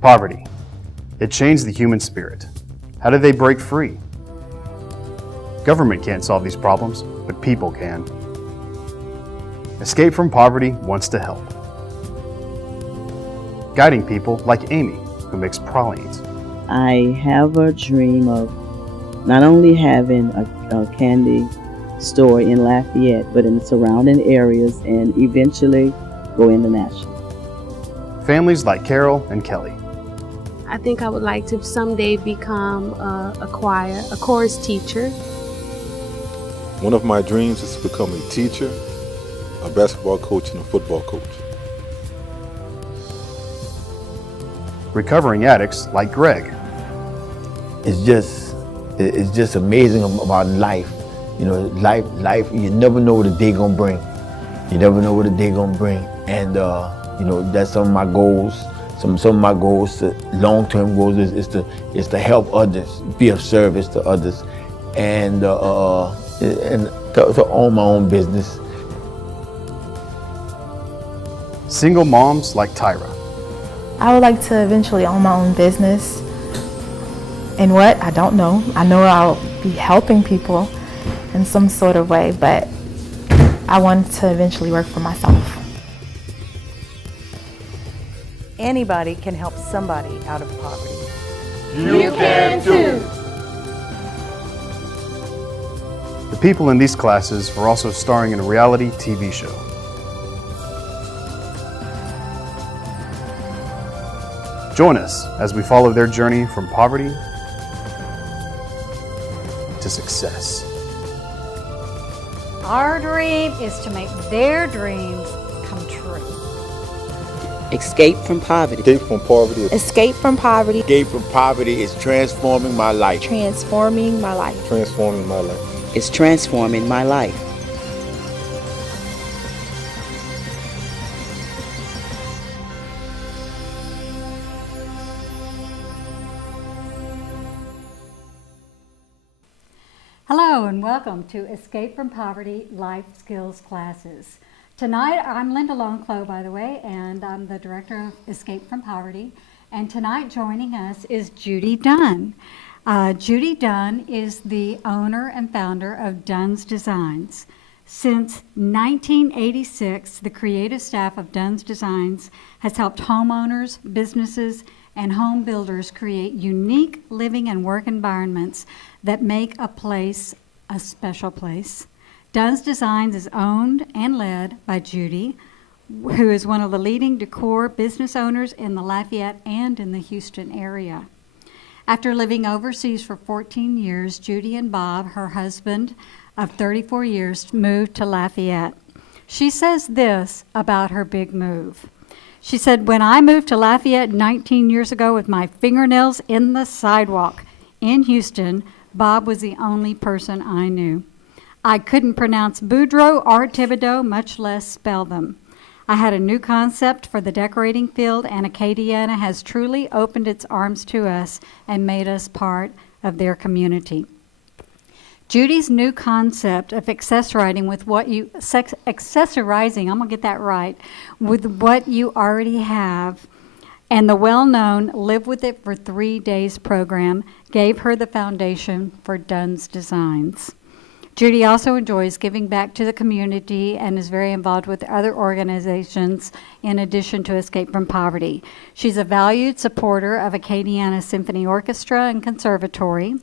Poverty. It changed the human spirit. How did they break free? Government can't solve these problems, but people can. Escape from Poverty wants to help. Guiding people like Amy, who makes pralines. I have a dream of not only having a candy store in Lafayette, but in the surrounding areas, and eventually go international. Families like Carol and Kelly. I think I would like to someday become a chorus teacher. One of my dreams is to become a teacher, a basketball coach, and a football coach. Recovering addicts like Greg. It's just amazing about life. You know, life, you never know what a day gonna bring. You never know what a day gonna bring. And you know, that's some of my goals. Some of my goals, long-term goals, is to help others, be of service to others, and to own my own business. Single moms like Tyra. I would like to eventually own my own business. And what? I don't know. I know I'll be helping people in some sort of way, but I want to eventually work for myself. Anybody can help somebody out of poverty. You can too! The people in these classes are also starring in a reality TV show. Join us as we follow their journey from poverty to success. Our dream is to make their dreams come true. Escape from poverty. Escape from poverty. Escape from poverty. Escape from poverty is transforming my life. Transforming my life. Transforming my life. It's transforming my life. Hello and welcome to Escape from Poverty Life Skills Classes. Tonight, I'm Linda Longclough, by the way, and I'm the Director of Escape from Poverty. And tonight joining us is Judy Dunn. Judy Dunn is the owner and founder of Dunn's Designs. Since 1986, the creative staff of Dunn's Designs has helped homeowners, businesses, and home builders create unique living and work environments that make a place a special place. Dunn's Designs is owned and led by Judy, who is one of the leading decor business owners in the Lafayette and in the Houston area. After living overseas for 14 years, Judy and Bob, her husband of 34 years, moved to Lafayette. She says this about her big move. She said, "When I moved to Lafayette 19 years ago with my fingernails in the sidewalk in Houston, Bob was the only person I knew. I couldn't pronounce Boudreaux or Thibodeau, much less spell them. I had a new concept for the decorating field, and Acadiana has truly opened its arms to us and made us part of their community." Judy's new concept of accessorizing, I'm gonna get that right, with what you already have, and the well-known Live With It for 3 Days program gave her the foundation for Dunn's Designs. Judy also enjoys giving back to the community and is very involved with other organizations in addition to Escape from Poverty. She's a valued supporter of Acadiana Symphony Orchestra and Conservatory,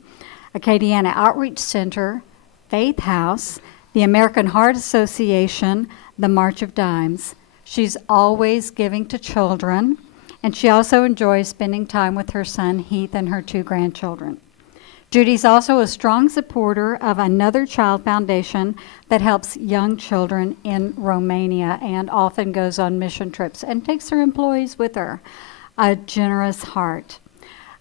Acadiana Outreach Center, Faith House, the American Heart Association, the March of Dimes. She's always giving to children, and she also enjoys spending time with her son Heath and her 2 grandchildren. Judy's also a strong supporter of Another Child Foundation that helps young children in Romania and often goes on mission trips and takes her employees with her. A generous heart.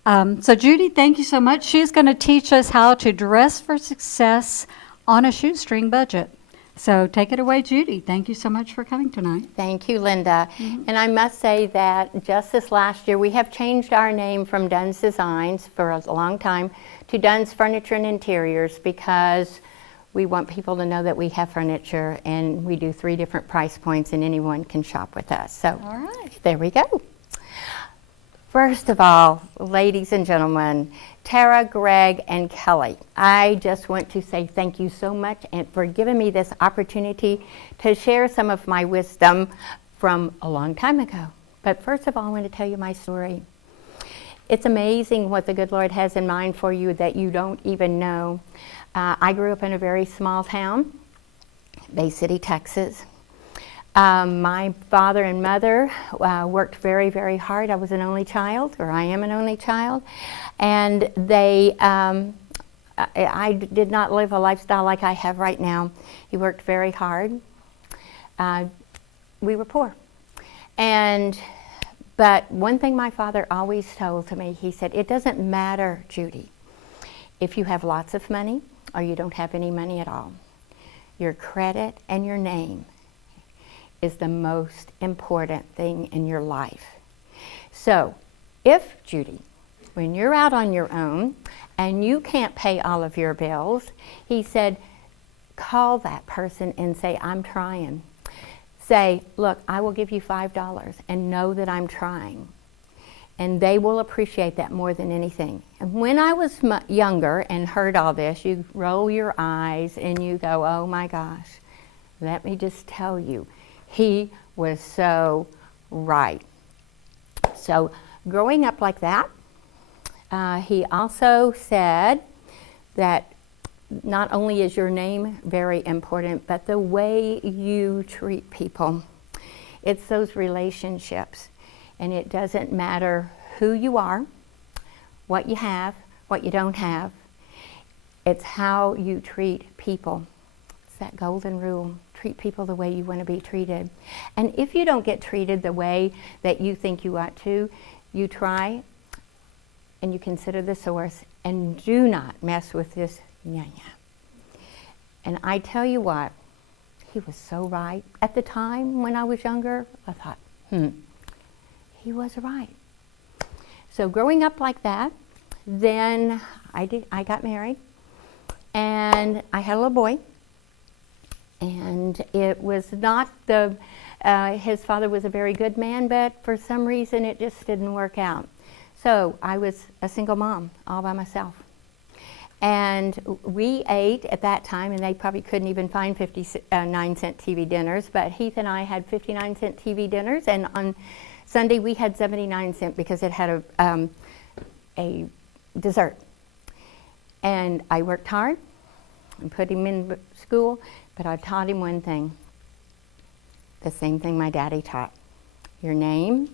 So Judy, thank you so much. She's going to teach us how to dress for success on a shoestring budget. So take it away, Judy. Thank you so much for coming tonight. Thank you, Linda. And I must say that just this last year, we have changed our name from Dunn's Designs for a long time to Dunn's Furniture and Interiors, because we want people to know that we have furniture and we do 3 different price points and anyone can shop with us. So all right, there we go. First of all, ladies and gentlemen, Tara, Greg, and Kelly, I just want to say thank you so much and for giving me this opportunity to share some of my wisdom from a long time ago. But first of all, I want to tell you my story. It's amazing what the good Lord has in mind for you that you don't even know. I grew up in a very small town, Bay City, Texas. My father and mother worked very, very hard. I was an only child, or I am an only child, and I did not live a lifestyle like I have right now. He worked very hard. We were poor. But one thing my father always told to me, he said, it doesn't matter, Judy, if you have lots of money or you don't have any money at all. Your credit and your name is the most important thing in your life. So if, Judy, when you're out on your own and you can't pay all of your bills, he said, call that person and say, I'm trying. Say, look, I will give you $5 and know that I'm trying. And they will appreciate that more than anything. And when I was younger and heard all this, you roll your eyes and you go, oh my gosh, let me just tell you, he was so right. So growing up like that, he also said that not only is your name very important, but the way you treat people. It's those relationships. And it doesn't matter who you are, what you have, what you don't have. It's how you treat people. It's that golden rule. Treat people the way you want to be treated. And if you don't get treated the way that you think you ought to, you try and you consider the source and do not mess with this nya-nya. And I tell you what, he was so right. At the time when I was younger, I thought, he was right. So growing up like that, then I got married and I had a little boy. And it was not his father was a very good man, but for some reason it just didn't work out. So I was a single mom all by myself. And we ate at that time, and they probably couldn't even find 59-cent TV dinners, but Heath and I had 59-cent TV dinners, and on Sunday we had 79-cent because it had a dessert. And I worked hard and put him in school, but I taught him one thing, the same thing my daddy taught. Your name,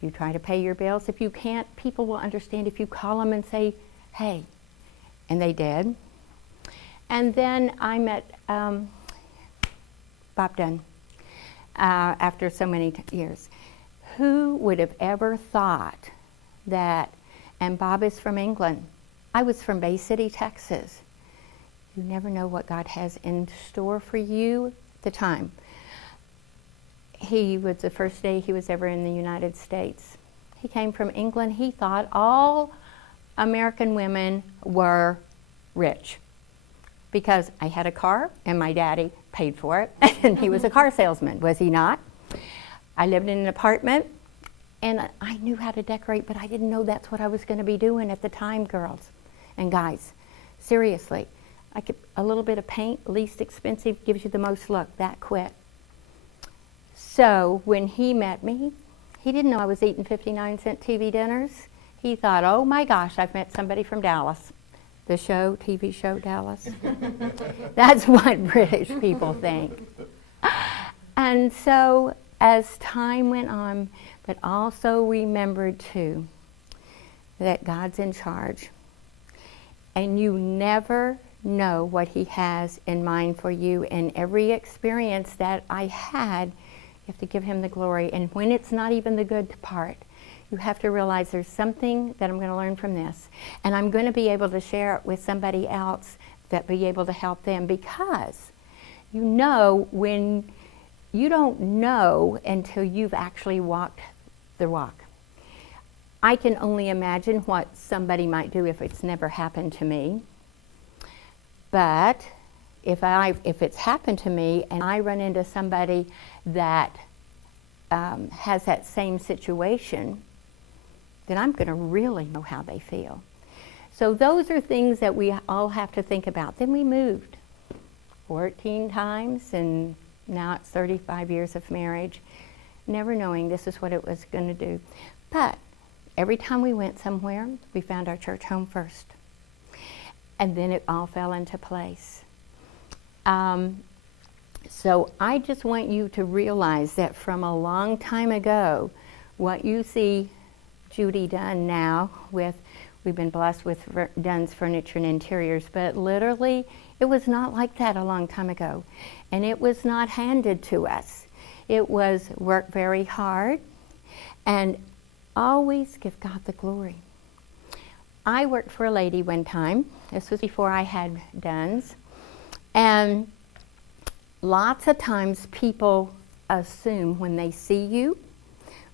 you try to pay your bills. If you can't, people will understand if you call them and say, hey, and they did. And then I met Bob Dunn after so many years. Who would have ever thought that, and Bob is from England. I was from Bay City, Texas. You never know what God has in store for you at the time. He was the first day he was ever in the United States. He came from England. He thought all American women were rich because I had a car and my daddy paid for it and he was a car salesman, was he not? I lived in an apartment and I knew how to decorate, but I didn't know that's what I was going to be doing at the time, girls and guys. Seriously. A little bit of paint, least expensive, gives you the most look. That quit. So when he met me, he didn't know I was eating 59-cent TV dinners. He thought, oh my gosh, I've met somebody from Dallas. The show, TV show Dallas. That's what British people think. And so as time went on, but also remembered too, that God's in charge. And you never know what he has in mind for you. And every experience that I had, you have to give him the glory. And when it's not even the good part, you have to realize there's something that I'm going to learn from this. And I'm going to be able to share it with somebody else that be able to help them. Because you know, when you don't know until you've actually walked the walk. I can only imagine what somebody might do if it's never happened to me. But if it's happened to me and I run into somebody that has that same situation, then I'm going to really know how they feel. So those are things that we all have to think about. Then we moved 14 times, and now it's 35 years of marriage, never knowing this is what it was going to do. But every time we went somewhere, we found our church home first. And then it all fell into place. So I just want you to realize that from a long time ago, what you see Judy Dunn now with, we've been blessed with Dunn's Furniture and Interiors, but literally it was not like that a long time ago. And it was not handed to us. It was work very hard and always give God the glory. I worked for a lady one time. This was before I had Dunn's. And lots of times people assume when they see you,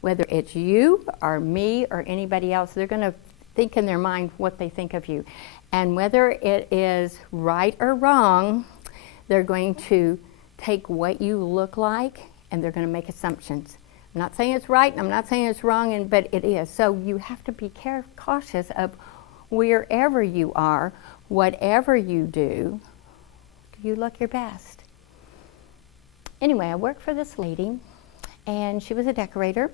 whether it's you or me or anybody else, they're going to think in their mind what they think of you. And whether it is right or wrong, they're going to take what you look like and they're going to make assumptions. I'm not saying it's right, and I'm not saying it's wrong, but it is. So you have to be cautious of wherever you are, whatever you do you look your best. Anyway, I worked for this lady, and she was a decorator,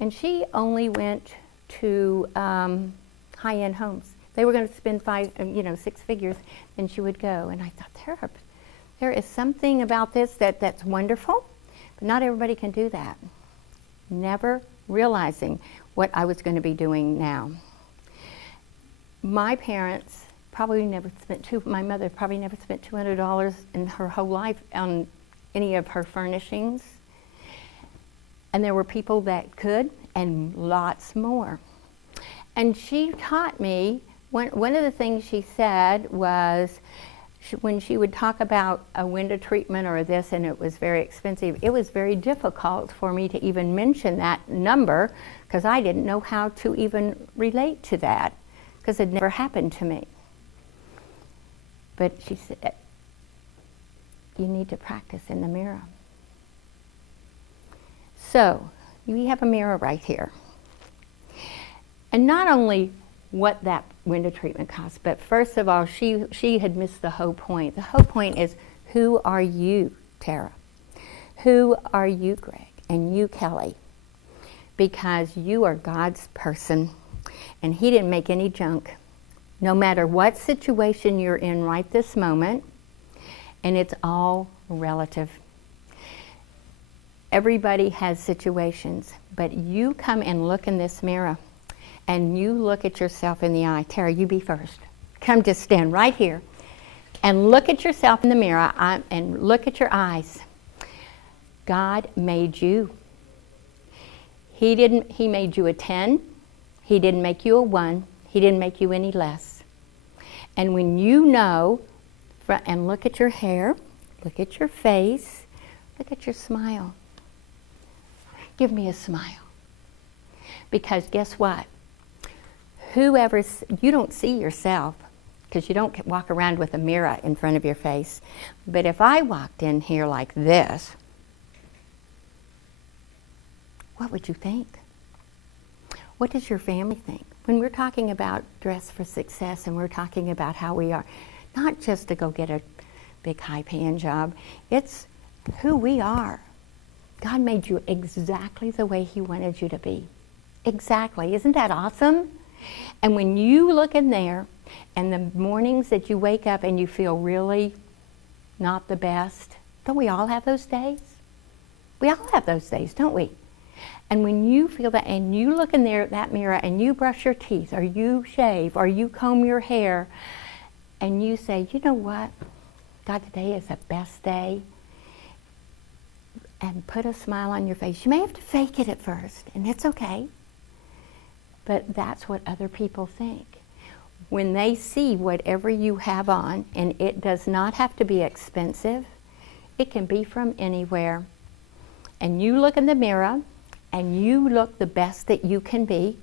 and she only went to high-end homes. They were going to spend 6 figures, and she would go. And I thought, there is something about this that's wonderful, but not everybody can do that. Never realizing what I was going to be doing now. My parents probably never spent my mother probably never spent $200 in her whole life on any of her furnishings. And there were people that could, and lots more. And she taught me, one of the things she said was, when she would talk about a window treatment or this, and it was very expensive, it was very difficult for me to even mention that number, because I didn't know how to even relate to that, because it never happened to me. But she said, you need to practice in the mirror. So, we have a mirror right here. And not only what that window treatment costs, but first of all, she had missed the whole point. The whole point is, who are you, Tara? Who are you, Greg? And you, Kelly? Because you are God's person, and He didn't make any junk. No matter what situation you're in right this moment, and it's all relative. Everybody has situations, but you come and look in this mirror, and you look at yourself in the eye. Tara, you be first. Come, just stand right here and look at yourself in the mirror and look at your eyes. God made you. He made you a 10. He didn't make you a 1. He didn't make you any less. And when you know, and look at your hair, look at your face, look at your smile. Give me a smile. Because guess what? You don't see yourself, because you don't walk around with a mirror in front of your face. But if I walked in here like this, what would you think? What does your family think? When we're talking about dress for success, and we're talking about how we are, not just to go get a big high-paying job, it's who we are. God made you exactly the way He wanted you to be. Exactly. Isn't that awesome? And when you look in there, and the mornings that you wake up and you feel really not the best, don't we all have those days? We all have those days, don't we? And when you feel that, and you look in there, that mirror, and you brush your teeth, or you shave, or you comb your hair, and you say, you know what? God, today is the best day. And put a smile on your face. You may have to fake it at first, and it's okay. But that's what other people think. When they see whatever you have on, and it does not have to be expensive, it can be from anywhere. And you look in the mirror, and you look the best that you can be,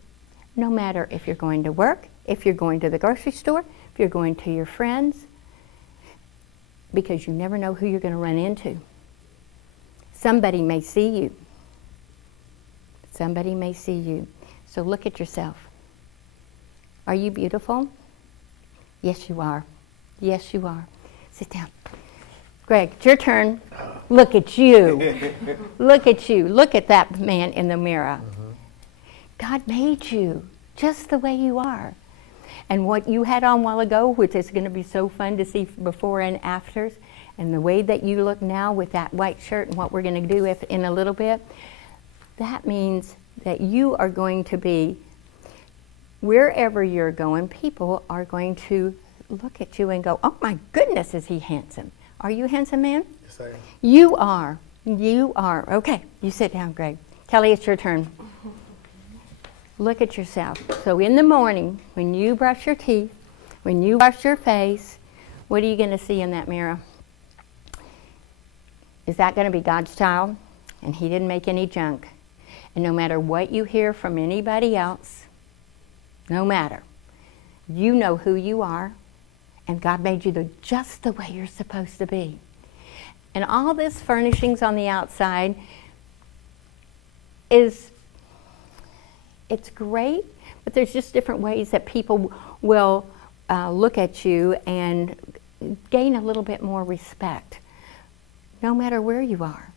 no matter if you're going to work, if you're going to the grocery store, if you're going to your friends, because you never know who you're going to run into. Somebody may see you. Somebody may see you. So look at yourself. Are you beautiful? Yes, you are. Yes, you are. Sit down. Greg, it's your turn. Look at you. Look at you. Look at that man in the mirror. God made you just the way you are. And what you had on a while ago, which is going to be so fun to see before and afters, and the way that you look now with that white shirt and what we're going to do in a little bit, that means that you are going to be, wherever you're going, people are going to look at you and go, oh my goodness, is he handsome? Are you a handsome man? Yes, I am. You are. You are. Okay, you sit down, Greg. Kelly, it's your turn. Look at yourself. So in the morning, when you brush your teeth, when you wash your face, what are you going to see in that mirror? Is that going to be God's child? And he didn't make any junk. And no matter what you hear from anybody else, no matter, you know who you are, and God made you just the way you're supposed to be. And all this furnishings on the outside it's great, but there's just different ways that people will look at you and gain a little bit more respect, no matter where you are.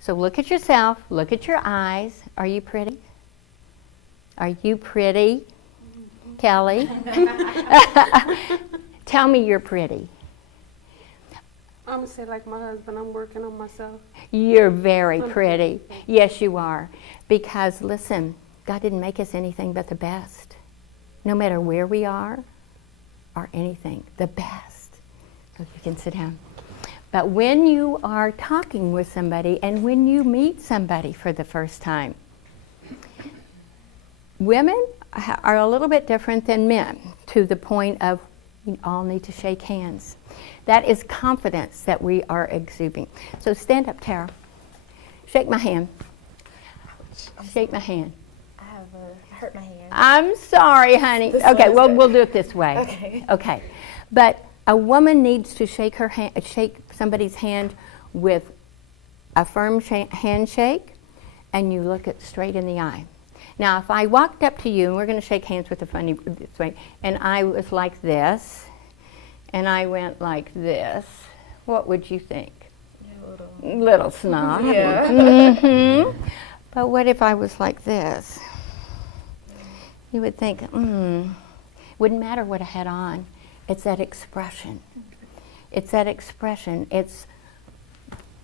So look at yourself, look at your eyes. Are you pretty? Are you pretty, Kelly? Tell me you're pretty. I'm going to say like my husband, I'm working on myself. You're very pretty. Yes, you are. Because listen, God didn't make us anything but the best. No matter where we are or anything, the best. So you can sit down. But when you are talking with somebody and when you meet somebody for the first time, women are a little bit different than men to the point of you all need to shake hands. That is confidence that we are exuding. So stand up, Tara. Shake my hand. Shake my hand. I hurt my hand. I'm sorry, honey. Okay, well, we'll do it this way. Okay. Okay. But a woman needs to shake somebody's hand with a firm handshake, and you look it straight in the eye. Now, if I walked up to you, and we're going to shake hands with a funny this way, and I was like this, and I went like this, what would you think? Little snob. Yeah. Mm-hmm. But what if I was like this? You would think, wouldn't matter what I had on. It's that expression. It's that expression. It's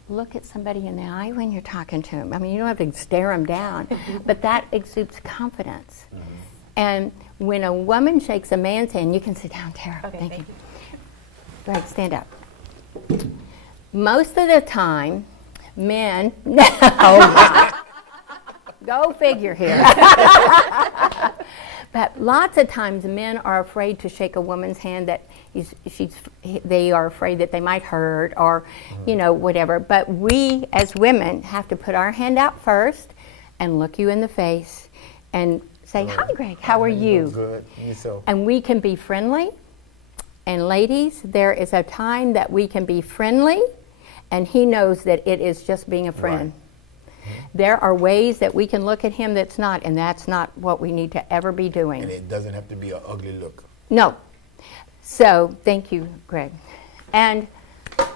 look at somebody in the eye when you're talking to them. I mean, you don't have to stare them down, but that exudes confidence. And when a woman shakes a man's hand, you can sit down, Tara. Okay, thank you. Right, stand up. Most of the time, men, no, go figure here. But lots of times men are afraid to shake a woman's hand that they are afraid that they might hurt or, you know, whatever. But we as women have to put our hand out first and look you in the face and say, hi, Greg, how are you? Good. And we can be friendly. And ladies, there is a time that we can be friendly, and he knows that it is just being a friend. There are ways that we can look at him that's not, and that's not what we need to ever be doing. And it doesn't have to be an ugly look. No. So, thank you, Greg. And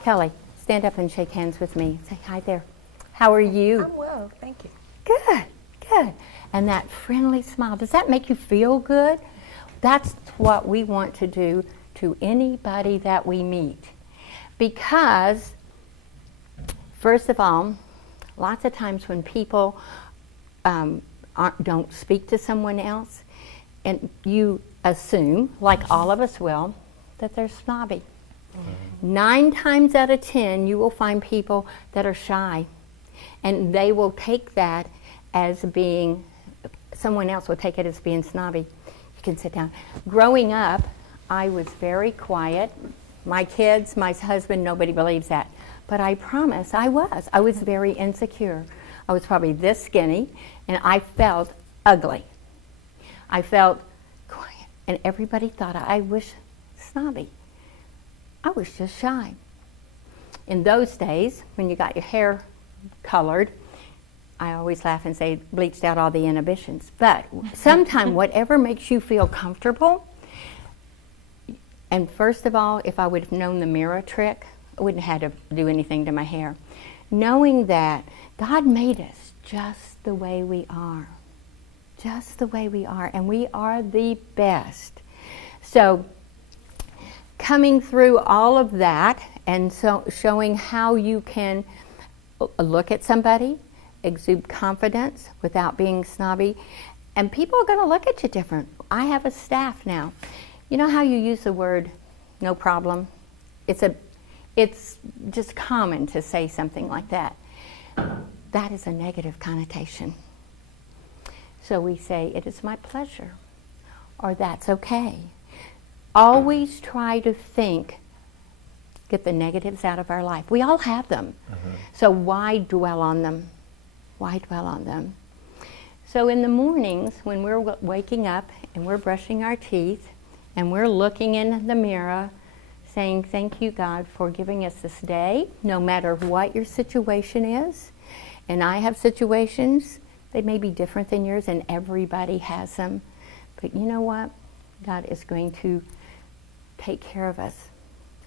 Kelly, stand up and shake hands with me. Say hi there. How are you? I'm well, thank you. Good, good. And that friendly smile, does that make you feel good? That's what we want to do to anybody that we meet. Because, first of all, lots of times when people don't speak to someone else, and you assume, like all of us will, that they're snobby. 9 times out of 10, you will find people that are shy, and they will take that as being, someone else will take it as being snobby. You can sit down. Growing up, I was very quiet. My kids, my husband, nobody believes that. But I promise I was very insecure. I was probably this skinny, and I felt ugly. I felt quiet, and everybody thought I was snobby. I was just shy. In those days, when you got your hair colored, I always laugh and say bleached out all the inhibitions. But sometime whatever makes you feel comfortable. And first of all, if I would have known the mirror trick, I wouldn't have had to do anything to my hair. Knowing that God made us just the way we are. Just the way we are. And we are the best. So coming through all of that and so showing how you can look at somebody, exude confidence without being snobby, and people are going to look at you different. I have a staff now. You know how you use the word no problem? It's just common to say something like that. That is a negative connotation. So we say, it is my pleasure, or that's okay. Always try to think, get the negatives out of our life. We all have them. So why dwell on them? Why dwell on them? So in the mornings when we're waking up and we're brushing our teeth and we're looking in the mirror saying, thank you, God, for giving us this day, no matter what your situation is. And I have situations, they may be different than yours, and everybody has them. But you know what? God is going to take care of us.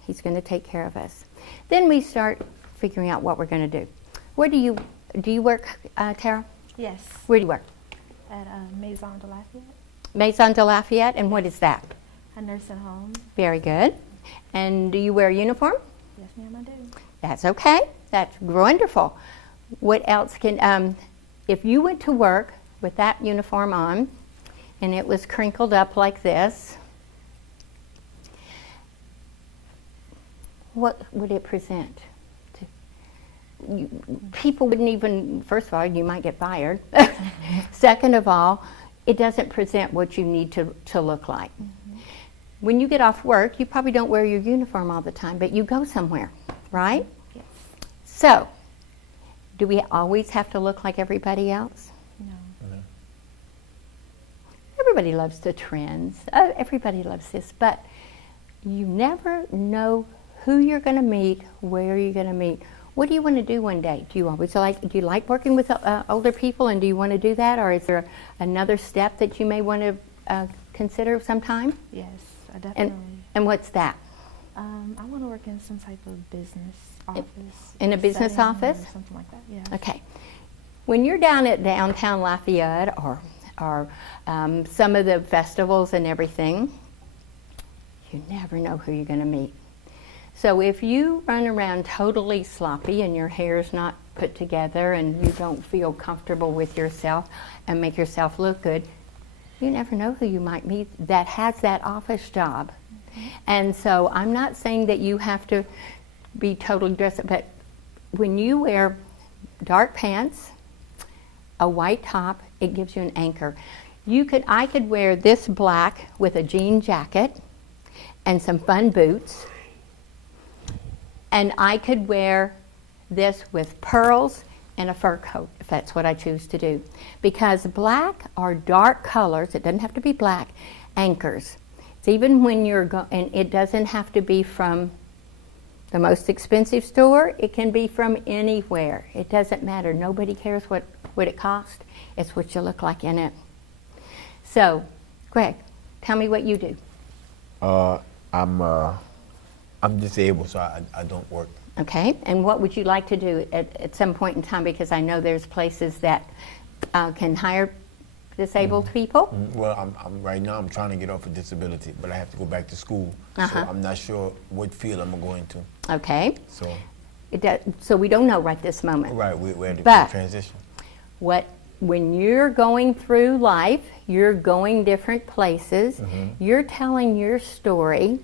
He's going to take care of us. Then we start figuring out what we're going to do. Where do you work, Tara? Yes. Where do you work? At Maison de Lafayette. Maison de Lafayette, and what is that? A nursing home. Very good. And do you wear a uniform? Yes, ma'am, I do. That's okay. That's wonderful. What else can, if you went to work with that uniform on and it was crinkled up like this, what would it present? People wouldn't even, first of all, you might get fired. Second of all, it doesn't present what you need to look like. When you get off work, you probably don't wear your uniform all the time, but you go somewhere, right? Yes. So, do we always have to look like everybody else? No. Everybody loves the trends. Everybody loves this, but you never know who you're going to meet, where you're going to meet. What do you want to do one day? Do you like working with older people, and do you want to do that, or is there another step that you may want to consider sometime? Yes, I definitely. And what's that? I want to work in some type of business office. In a business setting office? or something like that, yeah. Okay. When you're down at downtown Lafayette or some of the festivals and everything, you never know who you're going to meet. So if you run around totally sloppy and your hair's not put together and you don't feel comfortable with yourself and make yourself look good, you never know who you might meet that has that office job. And so I'm not saying that you have to be totally dressed up, but when you wear dark pants, a white top, it gives you an anchor. I could wear this black with a jean jacket and some fun boots, and I could wear this with pearls and a fur coat, if that's what I choose to do. Because black or dark colors, it doesn't have to be black, anchors. It's even when and it doesn't have to be from the most expensive store, it can be from anywhere. It doesn't matter. Nobody cares what it costs. It's what you look like in it. So, Greg, tell me what you do. I'm disabled, so I don't work. Okay, and what would you like to do at some point in time? Because I know there's places that can hire disabled people. Well, right now I'm trying to get off of disability, but I have to go back to school, so I'm not sure what field I'm going to. Okay. So. So we don't know right this moment. Right, we're in But transition. When you're going through life, you're going different places, you're telling your story.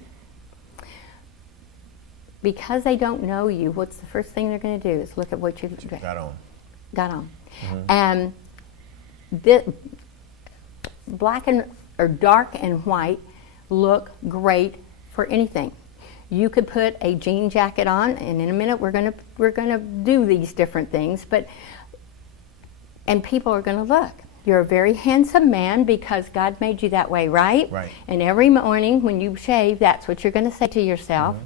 Because they don't know you, what's the first thing they're going to do is look at what you've got on. And black or dark and white look great for anything. You could put a jean jacket on, and in a minute we're going to do these different things, and people are going to look. You're a very handsome man because God made you that way, right? Right. And every morning when you shave, that's what you're going to say to yourself.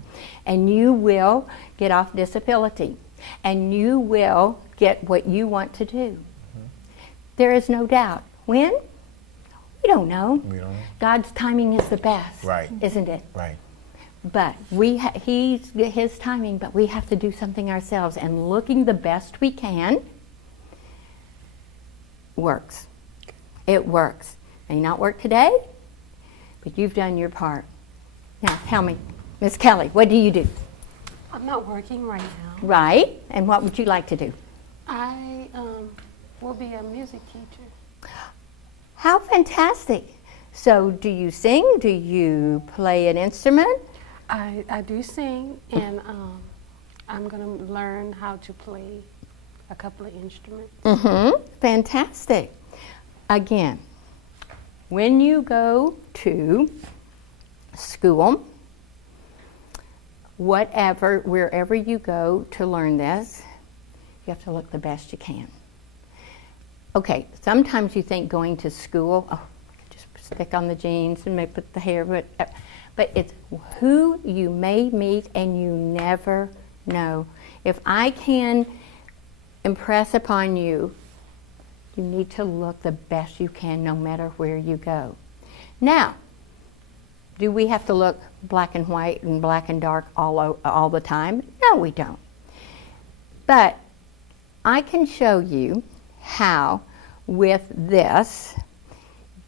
And you will get off disability. And you will get what you want to do. There is no doubt. When? We don't know. We don't know. God's timing is the best, Right. isn't it? Right. But He's His timing, but we have to do something ourselves. And looking the best we can works. It works. May not work today, but you've done your part. Now, tell me, Miss Kelly, what do you do? I'm not working right now. Right. And what would you like to do? I will be a music teacher. How fantastic. So do you sing? Do you play an instrument? I do sing, and I'm going to learn how to play a couple of instruments. Mm-hmm. Fantastic. Again, when you go to school, wherever you go to learn this, you have to look the best you can. Okay, sometimes you think going to school, oh, I could just stick on the jeans and maybe put the hair, but it's who you may meet and you never know. If I can impress upon you, you need to look the best you can no matter where you go. Now, do we have to look black and white and black and dark all the time? No, we don't. But I can show you how with this,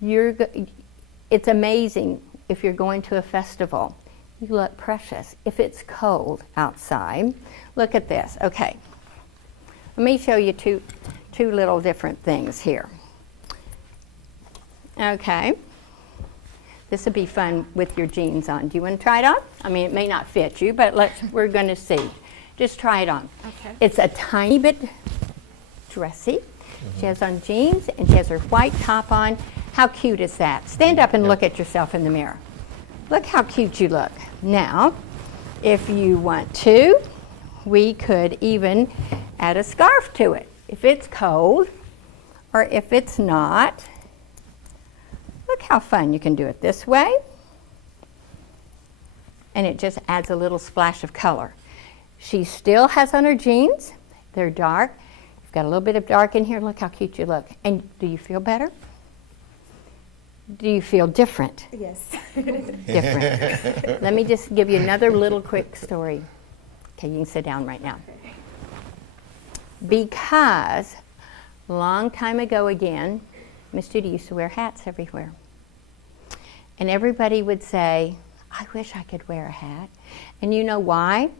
it's amazing if you're going to a festival. You look precious. If it's cold outside, look at this. Okay, let me show you two little different things here. Okay, this would be fun with your jeans on. Do you want to try it on? I mean, it may not fit you, but we're going to see. Just try it on. Okay. It's a tiny bit dressy. She has on jeans and she has her white top on. How cute is that? Stand up and look at yourself in the mirror. Look how cute you look. Now, if you want to, we could even add a scarf to it. If it's cold or if it's not, look how fun you can do it this way. And it just adds a little splash of color. She still has on her jeans. They're dark. You've got a little bit of dark in here. Look how cute you look. And do you feel better? Do you feel different? Yes. Different. Let me just give you another little quick story. Okay, you can sit down right now. Because a long time ago again, Miss Judy used to wear hats everywhere. And everybody would say, I wish I could wear a hat. And you know why?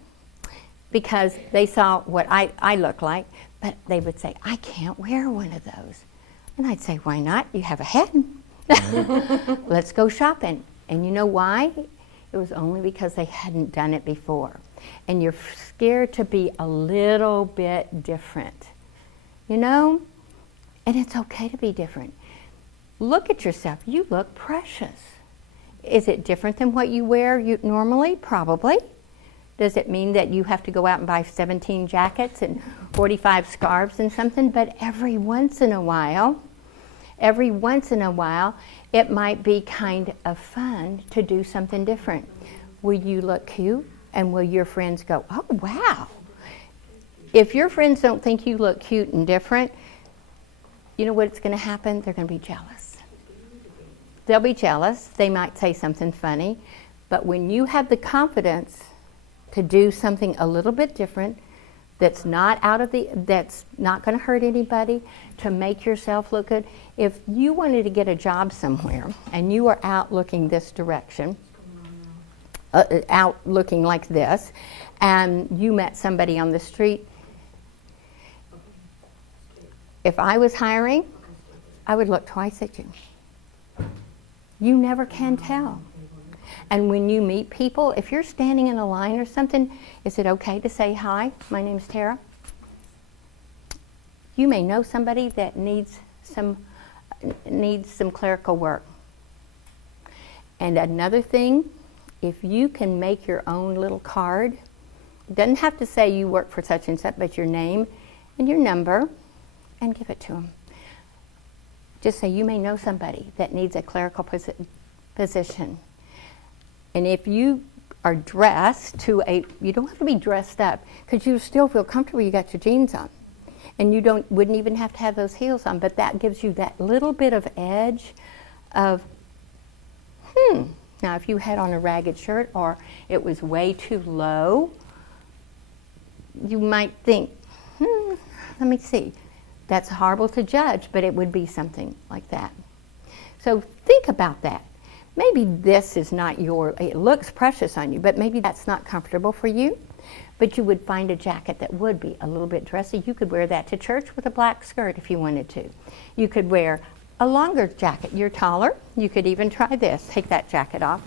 Because they saw what I look like, but they would say, I can't wear one of those. And I'd say, why not? You have a hat. Let's go shopping. And you know why? It was only because they hadn't done it before. And you're scared to be a little bit different. You know? And it's okay to be different. Look at yourself. You look precious. Is it different than what you wear normally? Probably. Does it mean that you have to go out and buy 17 jackets and 45 scarves and something? But every once in a while, it might be kind of fun to do something different. Will you look cute? And will your friends go, oh, wow. If your friends don't think you look cute and different, you know what's going to happen? They're going to be jealous. They'll be jealous. They might say something funny. But when you have the confidence to do something a little bit different, that's not going to hurt anybody, to make yourself look good. If you wanted to get a job somewhere and you were out looking this direction, out looking like this, and you met somebody on the street, if I was hiring, I would look twice at you. You never can tell. And when you meet people, if you're standing in a line or something, is it okay to say, hi, my name's Tara? You may know somebody that needs some clerical work. And another thing, if you can make your own little card, it doesn't have to say you work for such and such, but your name and your number, and give it to them. Just say you may know somebody that needs a clerical position. And if you are dressed you don't have to be dressed up, because you still feel comfortable, you got your jeans on. And you wouldn't even have to have those heels on, but that gives you that little bit of edge of, Now if you had on a ragged shirt or it was way too low, you might think, let me see. That's horrible to judge, but it would be something like that. So think about that. Maybe this is not it looks precious on you, but maybe that's not comfortable for you. But you would find a jacket that would be a little bit dressy. You could wear that to church with a black skirt if you wanted to. You could wear a longer jacket. You're taller. You could even try this. Take that jacket off.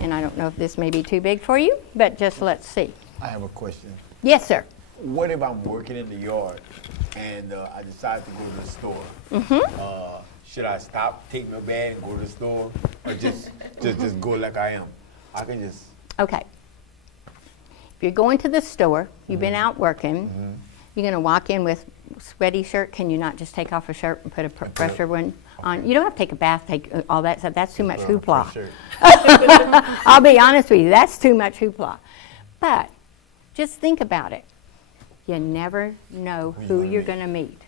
And I don't know if this may be too big for you, but just let's see. I have a question. Yes, sir. What if I'm working in the yard and I decide to go to the store? Should I stop, take my bag, and go to the store, or just go like I am? I can just. Okay. If you're going to the store, you've been out working, you're going to walk in with a sweaty shirt. Can you not just take off a shirt and put a fresher one on? You don't have to take a bath, take all that stuff. That's too much hoopla. I'll be honest with you, that's too much hoopla. But just think about it. You never know who you're going to meet.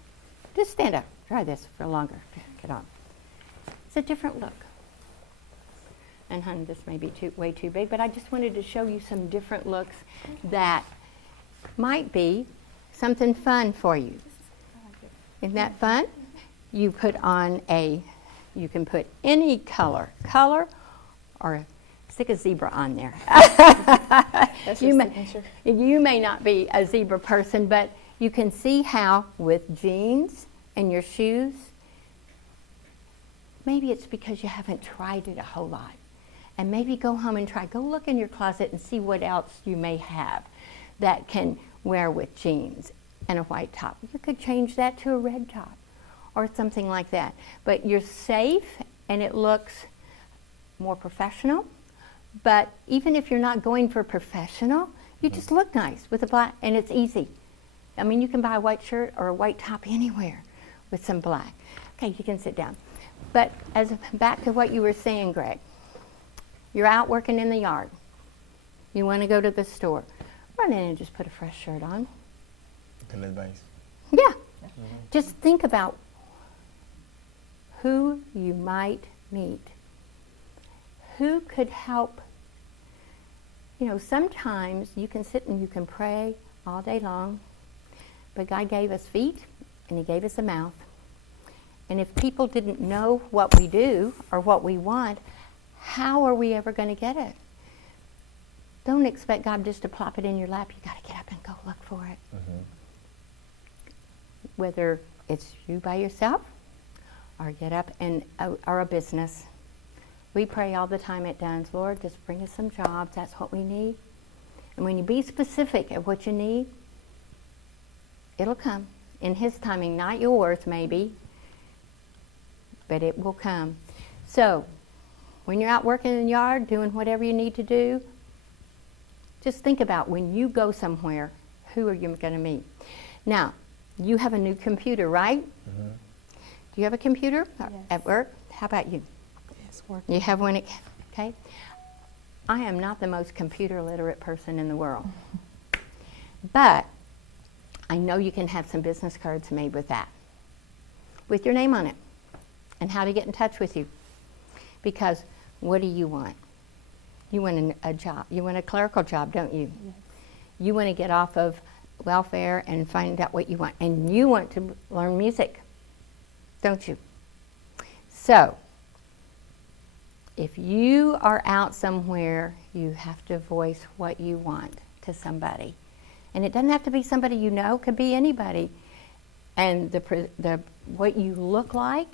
Just stand up. Try this for longer. Get on. It's a different look. And honey, this may be way too big, but I just wanted to show you some different looks that might be something fun for you. Isn't that fun? You put on you can put any color, or stick a zebra on there. You may not be a zebra person, but you can see how with jeans and your shoes, maybe it's because you haven't tried it a whole lot. And maybe go home and try. Go look in your closet and see what else you may have that can wear with jeans and a white top. You could change that to a red top or something like that. But you're safe and it looks more professional. But even if you're not going for professional, you just look nice with a black, and it's easy. I mean, you can buy a white shirt or a white top anywhere with some black. Okay, you can sit down. But back to what you were saying, Greg. You're out working in the yard. You want to go to the store. Run in and just put a fresh shirt on. Good advice. Yeah. Just think about who you might meet. Who could help? You know, sometimes you can sit and you can pray all day long, but God gave us feet and He gave us a mouth. And if people didn't know what we do or what we want, how are we ever going to get it? Don't expect God just to plop it in your lap. You got to get up and go look for it. Whether it's you by yourself or get up and or a business. We pray all the time at Dunn's, Lord, just bring us some jobs. That's what we need. And when you be specific at what you need, it'll come in His timing, not yours maybe, but it will come. So when you're out working in the yard, doing whatever you need to do, just think about when you go somewhere, who are you going to meet? Now, you have a new computer, right? Do you have a computer at work? How about you? Yes, working. You have one, okay? I am not the most computer literate person in the world. But I know you can have some business cards made with that, with your name on it, and how to get in touch with you. Because what do you want? You want a job. You want a clerical job, don't you? Yes. You want to get off of welfare and find out what you want. And you want to learn music, don't you? So, if you are out somewhere, you have to voice what you want to somebody. And it doesn't have to be somebody you know, it could be anybody. And what you look like,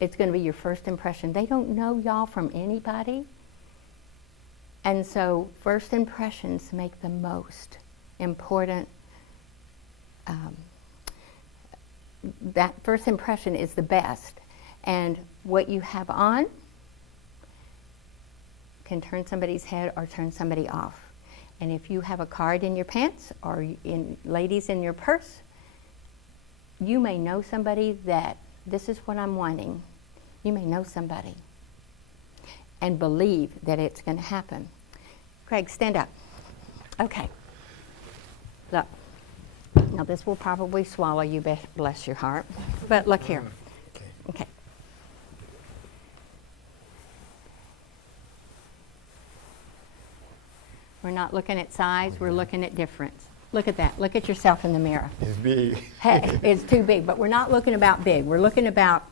it's going to be your first impression. They don't know y'all from anybody. And so first impressions make the most important. That first impression is the best. And what you have on can turn somebody's head or turn somebody off. And if you have a card in your pants or ladies in your purse, you may know somebody that this is what I'm wanting. You may know somebody and believe that it's going to happen. Craig, stand up. Okay. Look. Now this will probably swallow you, bless your heart. But look here. Okay. We're not looking at size, we're looking at difference. Look at that. Look at yourself in the mirror. It's big. Hey, it's too big, but we're not looking about big. We're looking about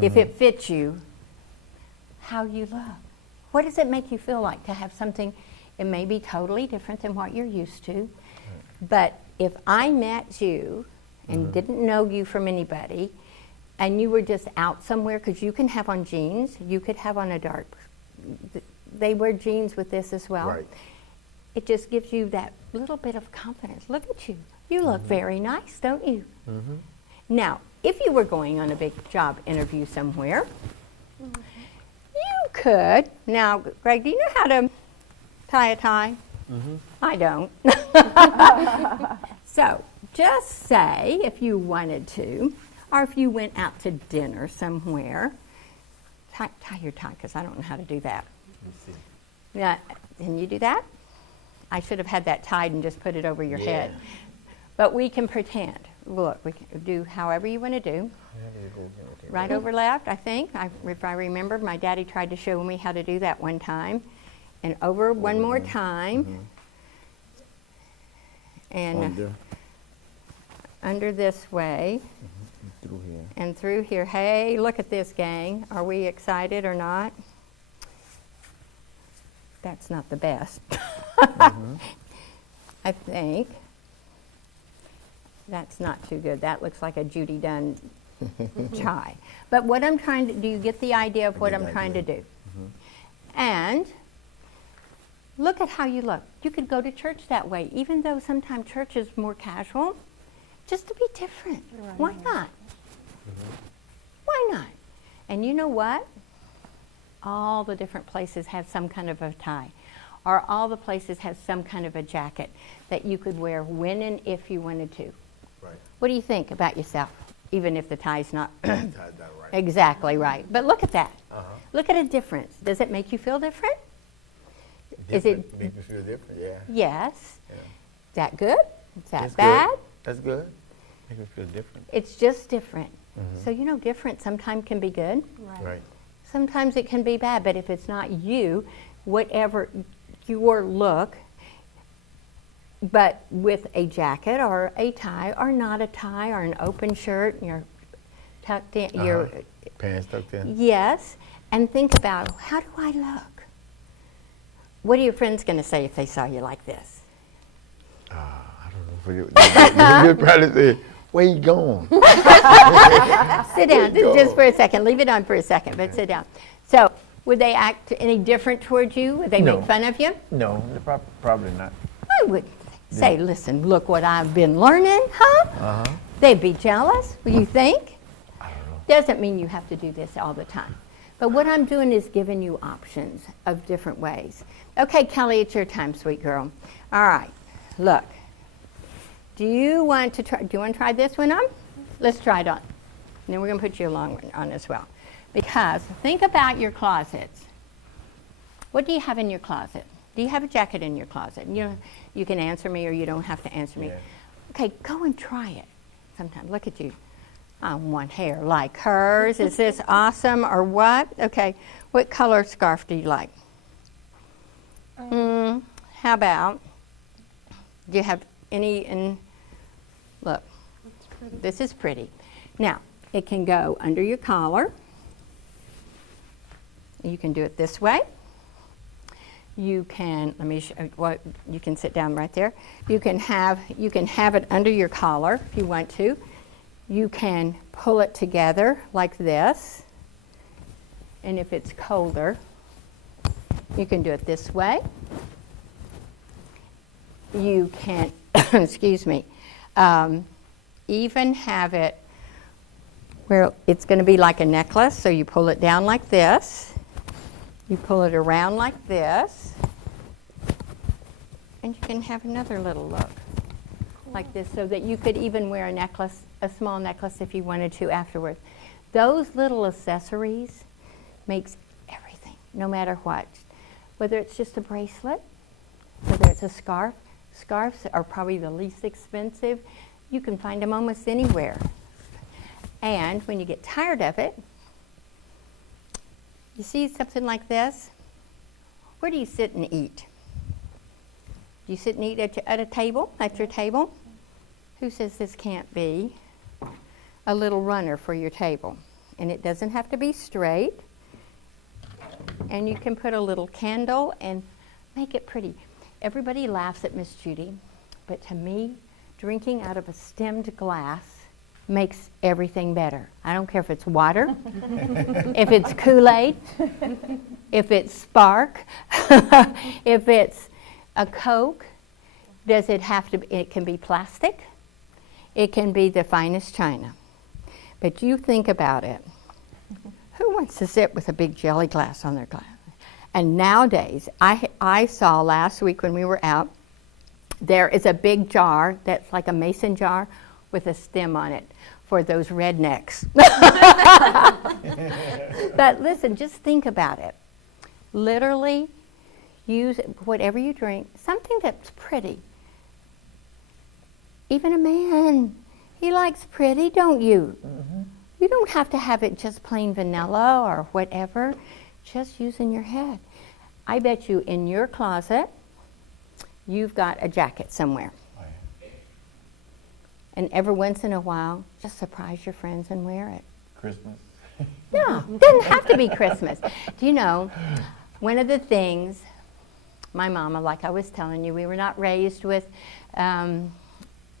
if it fits you, how you look. What does it make you feel like to have something, it may be totally different than what you're used to, but if I met you and didn't know you from anybody, and you were just out somewhere, because you can have on jeans, you could have on a dark, they wear jeans with this as well. Right. It just gives you that little bit of confidence. Look at you. You look very nice, don't you? Now, if you were going on a big job interview somewhere, you could. Now, Greg, do you know how to tie a tie? I don't. So, just say if you wanted to, or if you went out to dinner somewhere, tie your tie, because I don't know how to do that. Yeah, can you do that? I should have had that tied and just put it over your head. But we can pretend. Look, we can do however you want to do. Right over left, I think. If I remember, my daddy tried to show me how to do that one time. And over one more time. And under this way. Through here. And through here. Hey, look at this, gang. Are we excited or not? That's not the best. I think. That's not too good. That looks like a Judy Dunn tie. But what I'm trying to do, you get the idea of what I'm trying to do? And look at how you look. You could go to church that way, even though sometimes church is more casual, just to be different. Why not? Why not? And you know what? All the different places have some kind of a tie, or all the places have some kind of a jacket that you could wear when and if you wanted to. Right. What do you think about yourself, even if the tie's not Tied that right. exactly right? But look at that. Look at a difference. Does it make you feel different? Is it make me feel different? Yeah. yes? Yeah. Is that good? Is that That's bad? Good. That's good. Make me feel different. It's just different. So you know, different sometimes can be good. Right. Sometimes it can be bad, but if it's not you, whatever your look, but with a jacket or a tie or not a tie or an open shirt, you're tucked in, your Pants tucked in. yes, and think about, how do I look? What are your friends going to say if they saw you like this? I don't know. You'd probably say, where you going? Sit down, just for a second. Leave it on for a second, but sit down. So, would they act any different towards you? Would they make fun of you? No, probably not. I would say, listen, look what I've been learning, huh? They'd be jealous, will you think? I don't know. Doesn't mean you have to do this all the time. But what I'm doing is giving you options of different ways. Okay, Kelly, it's your time, sweet girl. All right, look. Do you want to try this one on? Let's try it on. And then we're going to put you a long one on as well. Because think about your closets. What do you have in your closet? Do you have a jacket in your closet? You can answer me or you don't have to answer me. Yeah. Okay, go and try it sometime. Look at you. I want hair like hers. Is this awesome or what? Okay, what color scarf do you like? How about, do you have any in, look, this is pretty. Now, it can go under your collar. You can do it this way. You can, let me show what, you can sit down right there. You can have it under your collar if you want to. You can pull it together like this. And if it's colder, you can do it this way. You can, excuse me, even have it where it's going to be like a necklace. So you pull it down like this. You pull it around like this. And you can have another little look like this, so that you could even wear a necklace, a small necklace if you wanted to afterwards. Those little accessories makes everything, no matter what. Whether it's just a bracelet, whether it's a scarf. Scarves are probably the least expensive. You can find them almost anywhere. And when you get tired of it, you see something like this? Where do you sit and eat? Do you sit and eat at a table, at your table? Who says this can't be a little runner for your table? And it doesn't have to be straight. And you can put a little candle and make it pretty. Everybody laughs at Miss Judy, but to me, drinking out of a stemmed glass makes everything better. I don't care if it's water, if it's Kool-Aid, if it's Spark, if it's a Coke. Does it have to be? It can be plastic. It can be the finest china. But you think about it. Who wants to sit with a big jelly glass on their glass? And nowadays, I saw last week when we were out, there is a big jar that's like a mason jar with a stem on it for those rednecks. But listen, just think about it. Literally, use whatever you drink, something that's pretty. Even a man, he likes pretty, don't you? Mm-hmm. You don't have to have it just plain vanilla or whatever, just using your head. I bet you in your closet, you've got a jacket somewhere. And every once in a while, just surprise your friends and wear it. Christmas? No, it doesn't have to be Christmas. Do you know, one of the things, my mama, like I was telling you, we were not raised with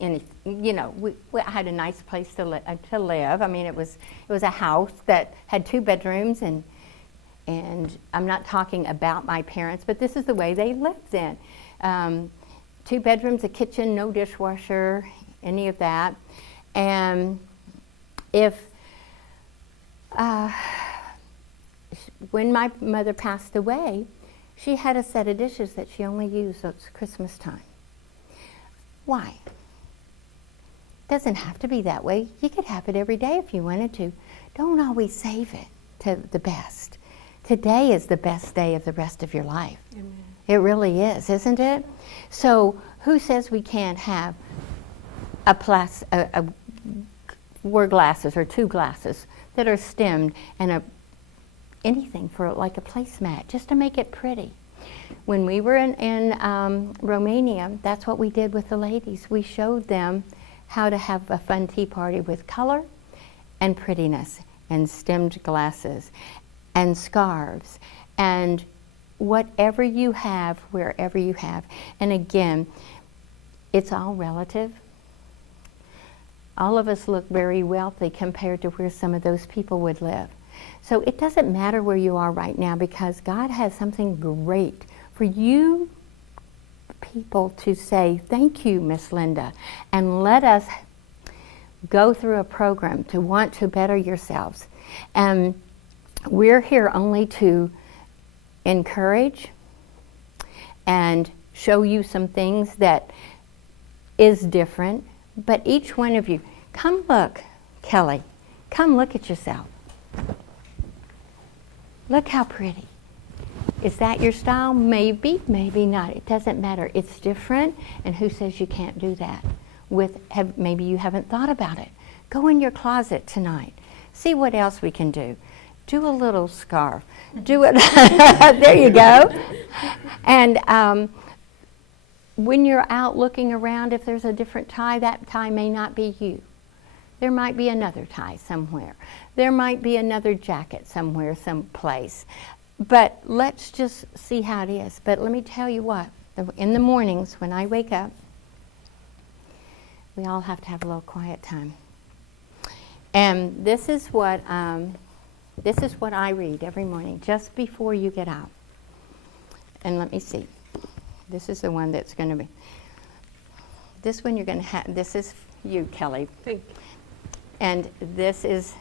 any, you know, we had a nice place to live. I mean, it was a house that had 2 bedrooms, and I'm not talking about my parents, but this is the way they lived then. 2 bedrooms, a kitchen, no dishwasher, any of that. And if, when my mother passed away, she had a set of dishes that she only used at Christmas time. Why? Doesn't have to be that way. You could have it every day if you wanted to. Don't always save it to the best. Today is the best day of the rest of your life. Amen. It really is, isn't it? So who says we can't have four glasses or 2 glasses that are stemmed and anything for like a placemat, just to make it pretty. When we were in Romania, that's what we did with the ladies. We showed them how to have a fun tea party with color and prettiness and stemmed glasses and scarves and whatever you have, wherever you have. And again, it's all relative. All of us look very wealthy compared to where some of those people would live. So it doesn't matter where you are right now, because God has something great for you people to say, thank you, Miss Linda, and let us go through a program to want to better yourselves. And we're here only to encourage and show you some things that is different. But each one of you, come look, Kelly, come look at yourself. Look how pretty. Is that your style? Maybe, maybe not. It doesn't matter. It's different, and who says you can't do that? Maybe you haven't thought about it. Go in your closet tonight. See what else we can do. Do a little scarf. Do it. There you go. And when you're out looking around, if there's a different tie, that tie may not be you. There might be another tie somewhere. There might be another jacket somewhere, someplace. But let's just see how it is. But let me tell you what, in the mornings when I wake up, we all have to have a little quiet time. And this is what I read every morning, just before you get out. And let me see. This is the one that's going to be. This one you're going to have. This is you, Kelly. Thank you. And this is.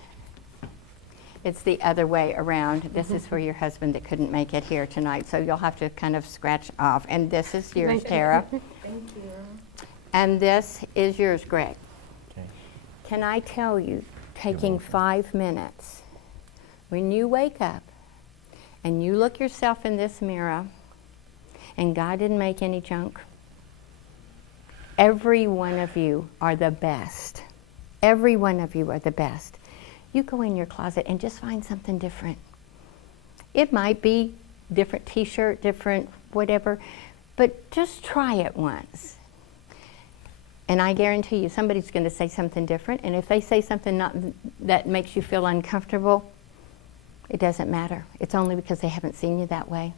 It's the other way around. This is for your husband that couldn't make it here tonight, so you'll have to kind of scratch off. And this is yours, Tara. Thank you. And this is yours, Greg. Okay. Can I tell you, taking 5 minutes, when you wake up and you look yourself in this mirror, and God didn't make any junk, every one of you are the best. Every one of you are the best. You go in your closet and just find something different. It might be different t-shirt, different whatever, but just try it once. And I guarantee you somebody's going to say something different, and if they say something that makes you feel uncomfortable, it doesn't matter. It's only because they haven't seen you that way.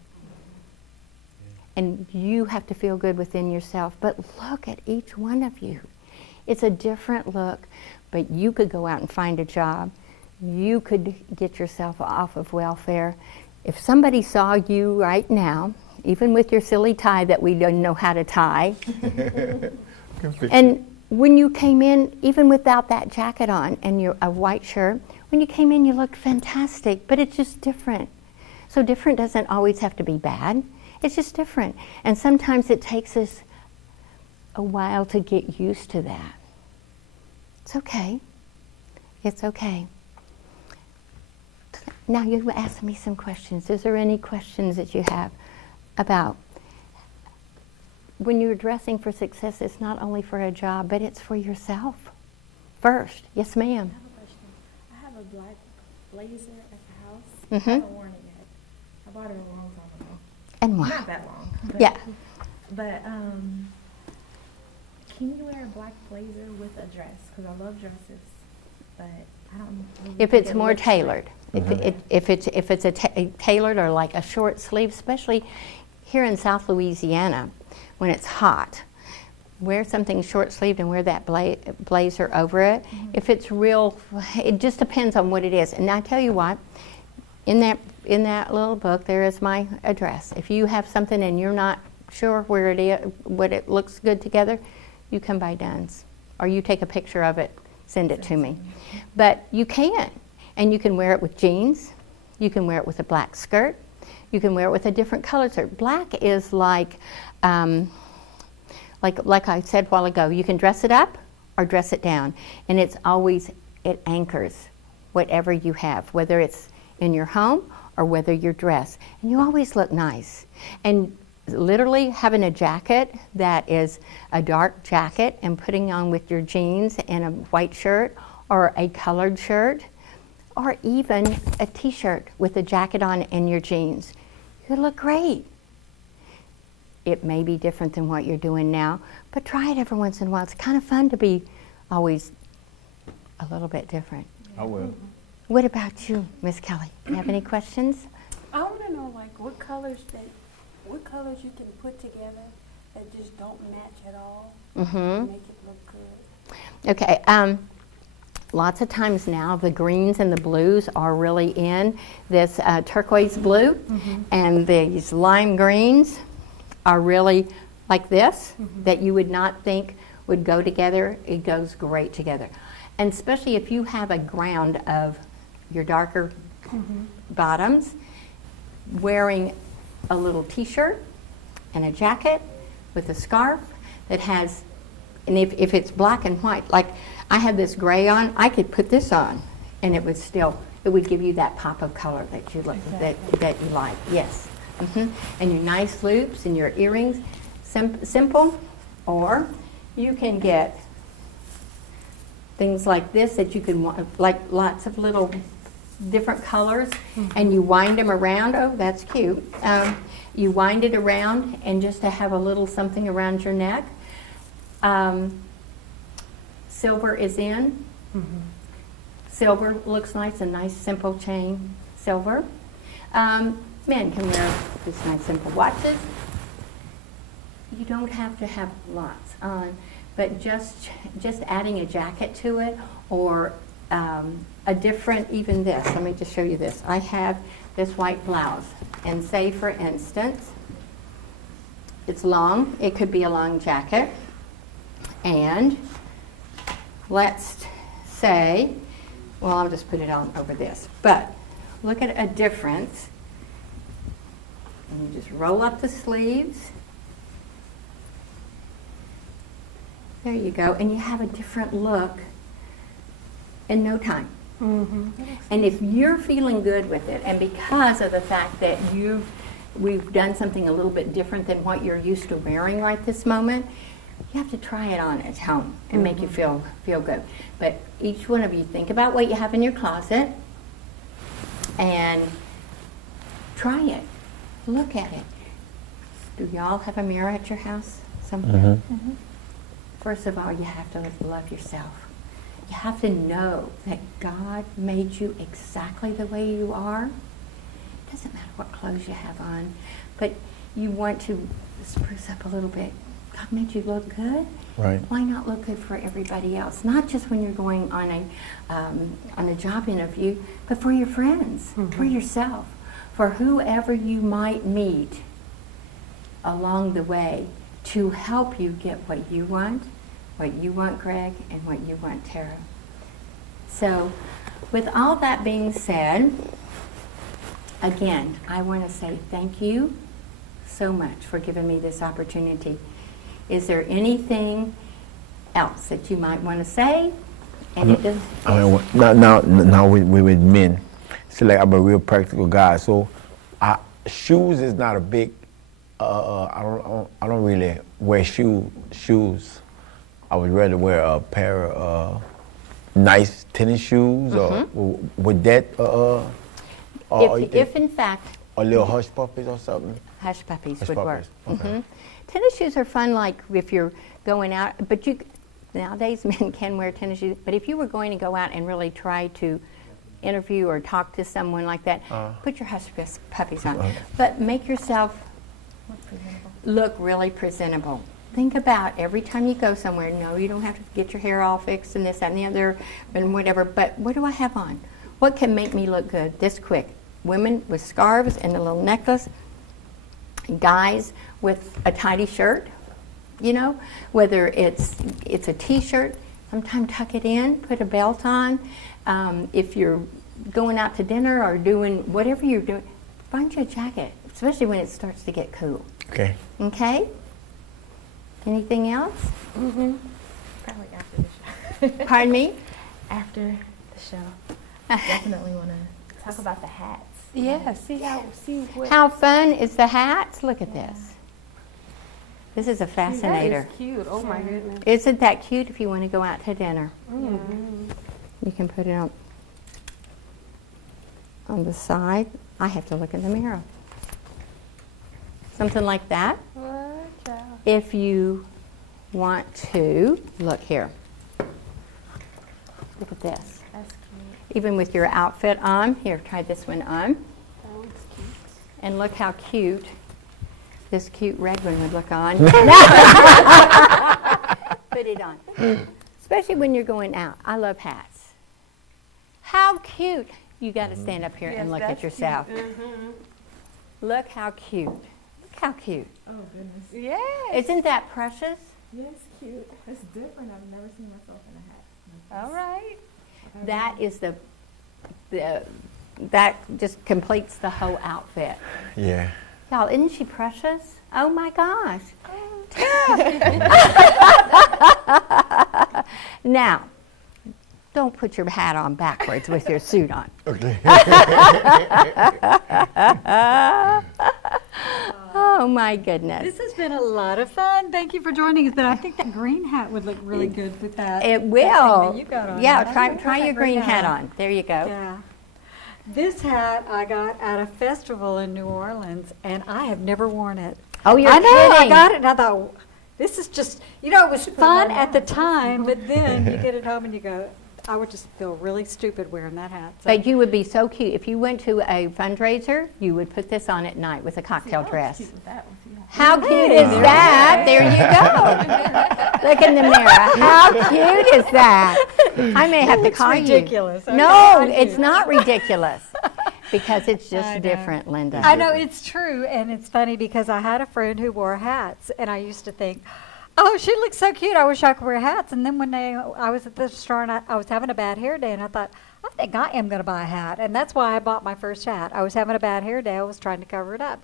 And you have to feel good within yourself. But look at each one of you. It's a different look, but you could go out and find a job. You could get yourself off of welfare. If somebody saw you right now, even with your silly tie that we don't know how to tie, and when you came in, even without that jacket on and a white shirt, when you came in you looked fantastic, but it's just different. So different doesn't always have to be bad. It's just different. And sometimes it takes us a while to get used to that. It's okay. It's okay. Now you ask me some questions. Is there any questions that you have about when you're dressing for success? It's not only for a job, but it's for yourself first. Yes, ma'am. I have a question. I have a black blazer at the house. Mm-hmm. I haven't worn it yet. I bought it a long time ago. And why? Not that long. But, Yeah. But can you wear a black blazer with a dress? Because I love dresses, but I don't really If think it's it more looks tailored. right. If it's a tailored or like a short sleeve, especially here in South Louisiana, when it's hot, wear something short sleeved and wear that blazer over it. If it's real, it just depends on what it is. And I tell you what, in that little book there is my address. If you have something and you're not sure where it is, what it looks good together, you come by Dunn's, or you take a picture of it, send it to me. But you can, and you can wear it with jeans. You can wear it with a black skirt. You can wear it with a different color skirt. Black is like I said a while ago, you can dress it up or dress it down. And it's always, it anchors whatever you have, whether it's in your home or whether you're dressed. And you always look nice. And literally having a jacket that is a dark jacket and putting on with your jeans and a white shirt or a colored shirt or even a t-shirt with a jacket on and your jeans, you look great. It may be different than what you're doing now, but try it every once in a while. It's kind of fun to be always a little bit different. I will. What about you, Miss Kelly? You have any questions? I want to know, like, what colors you can put together that just don't match at all, Mm-hmm. make it look good. Okay. Lots of times now the greens and the blues are really in. This turquoise blue and these lime greens are really like this, that you would not think would go together. It goes great together. And especially if you have a ground of your darker bottoms, wearing a little t-shirt and a jacket with a scarf that has, and if it's black and white, like I have this gray on, I could put this on and it would give you that pop of color that you like, that you like. Yes. And your nice loops and your earrings, simple, or you can get things like this that you can, like lots of little different colors, and you wind them around. Oh, that's cute. You wind it around and just to have a little something around your neck. Silver is in. Silver looks nice, a nice simple chain silver. Men can wear this nice simple watches. You don't have to have lots on, but just adding a jacket to it, or a different, even this. Let me just show you this. I have this white blouse, and say for instance, it's long. It could be a long jacket, and let's say, well, I'll just put it on over this. But look at a difference. And you just roll up the sleeves. There you go. And you have a different look in no time. And if you're feeling good with it, and because of the fact that we've done something a little bit different than what you're used to wearing right this moment, You have to try it on at home and make you feel good. But each one of you, think about what you have in your closet and try it. Look at it. Do y'all have a mirror at your house somewhere? First of all, you have to love yourself. You have to know that God made you exactly the way you are. It doesn't matter what clothes you have on, but you want to spruce up a little bit. God made you look good. Right. Why not look good for everybody else? Not just when you're going on a job interview, but for your friends, for yourself, for whoever you might meet along the way to help you get what you want, Greg, and what you want, Tara. So, with all that being said, again, I want to say thank you so much for giving me this opportunity. Is there anything else that you might want to say? And it does. Now we with men. So like I'm a real practical guy. So shoes is not a big. I don't really wear shoes. I would rather wear a pair of nice tennis shoes, or with that. If in fact. A little hush puppies or something. Hush puppies would puppies. work. Okay. Tennis shoes are fun, like if you're going out. But nowadays men can wear tennis shoes. But if you were going to go out and really try to interview or talk to someone like that, put your hush puppies on. But make yourself look really presentable. Think about every time you go somewhere. No, you don't have to get your hair all fixed and this, that, and the other, and whatever. But what do I have on? What can make me look good this quick? Women with scarves and a little necklace. Guys with a tidy shirt. You know, whether it's a T-shirt, sometimes tuck it in, put a belt on. If you're going out to dinner or doing whatever you're doing, find you a jacket, especially when it starts to get cool. Okay. Okay? Anything else? Probably after the show. Pardon me? After the show. Definitely want to talk about the hats. Yeah, How fun is the hats? Look at this. This is a fascinator. That is cute. Oh my goodness. Isn't that cute if you want to go out to dinner? You can put it on the side. I have to look in the mirror. Something like that. If you want to, look here. Look at this. That's cute. Even with your outfit on, here, try this one on. That one's cute. And look how cute this cute red one would look on. Put it on. Especially when you're going out. I love hats. How cute. You got to stand up here and look at yourself. Look how cute. Look how cute. Oh, goodness. Yes. Isn't that precious? Yes, cute. It's different. I've never seen myself in a hat. All right. That is that just completes the whole outfit. Yeah. Y'all, isn't she precious? Oh my gosh. Now, don't put your hat on backwards with your suit on. Okay. Oh my goodness. This has been a lot of fun. Thank you for joining us. But I think that green hat would look really good with that. It that will. thing that you got on. Yeah, try your green hat on. There you go. Yeah. This hat I got at a festival in New Orleans, and I have never worn it. Oh, you're I know. kidding. I got it, and I thought, this is just, it was fun at the time, but then you get it home and you go, I would just feel really stupid wearing that hat. So. But you would be so cute. If you went to a fundraiser, you would put this on at night with a cocktail dress. How cute is that? There you go. Look in the mirror. How cute is that? I may have to call you. It's ridiculous. No, it's not ridiculous. Because it's just different, Linda. I know, it's true, and it's funny because I had a friend who wore hats, and I used to think, oh, she looks so cute, I wish I could wear hats. And then one day I was at the store, and I was having a bad hair day, and I thought, I think I am going to buy a hat. And that's why I bought my first hat. I was having a bad hair day. I was trying to cover it up.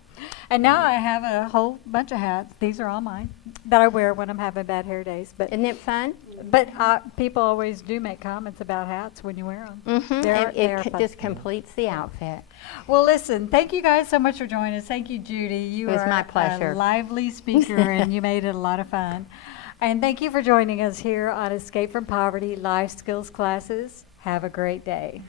And now I have a whole bunch of hats. These are all mine that I wear when I'm having bad hair days. But isn't it fun? But people always do make comments about hats when you wear them. Mm-hmm. It just completes the outfit. Well, listen, thank you guys so much for joining us. Thank you, Judy. You It was are my pleasure. a lively speaker, and you made it a lot of fun. And thank you for joining us here on Escape from Poverty Life Skills Classes. Have a great day.